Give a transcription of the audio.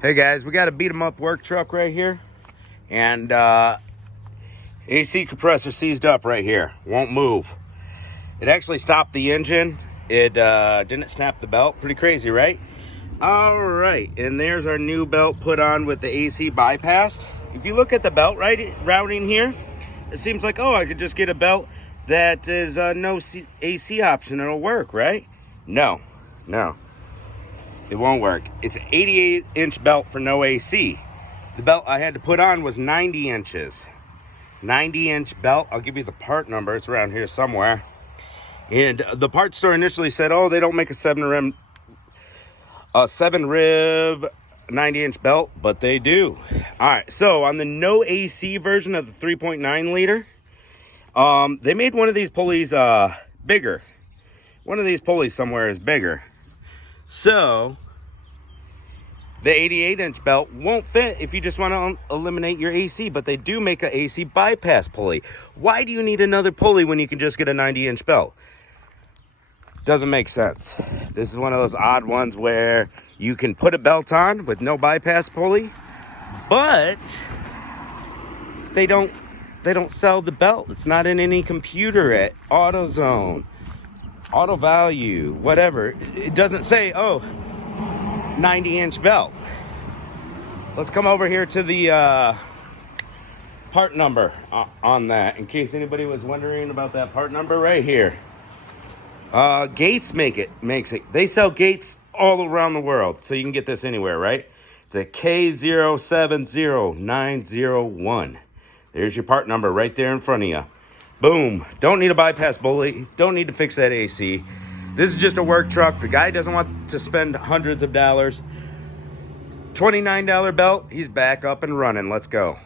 Hey guys, we got a beat 'em up work truck right here, and AC compressor seized up right here, won't move. It actually stopped the engine. It didn't snap the belt. Pretty crazy, right? All right, and there's our new belt put on with the AC bypassed. If you look at the belt routing here, it seems like, oh, I could just get a belt that is no AC option. It'll work, right? No. It won't work. It's an 88-inch belt for no AC. The belt I had to put on was 90 inches. 90-inch belt. I'll give you the part number. It's around here somewhere. And the parts store initially said, oh, they don't make a 7-rib 90-inch belt, but they do. All right, so on the no AC version of the 3.9 liter, they made one of these pulleys bigger. One of these pulleys somewhere is bigger. So the 88-inch belt won't fit if you just want to eliminate your AC, but they do make an AC bypass pulley. Why do you need another pulley when you can just get a 90-inch belt? Doesn't make sense. This is one of those odd ones where you can put a belt on with no bypass pulley, but they don't sell the belt. It's not in any computer at AutoZone, Auto Value, whatever. It doesn't say, oh, 90-inch belt. Let's come over here to the part number on that, in case anybody was wondering about that part number right here. Gates makes it. They sell Gates all around the world, so you can get this anywhere, right? It's a K070901. There's your part number right there in front of you. Boom. Don't need a bypass pulley. Don't need to fix that AC. This is just a work truck. The guy doesn't want to spend hundreds of dollars. $29 belt. He's back up and running. Let's go.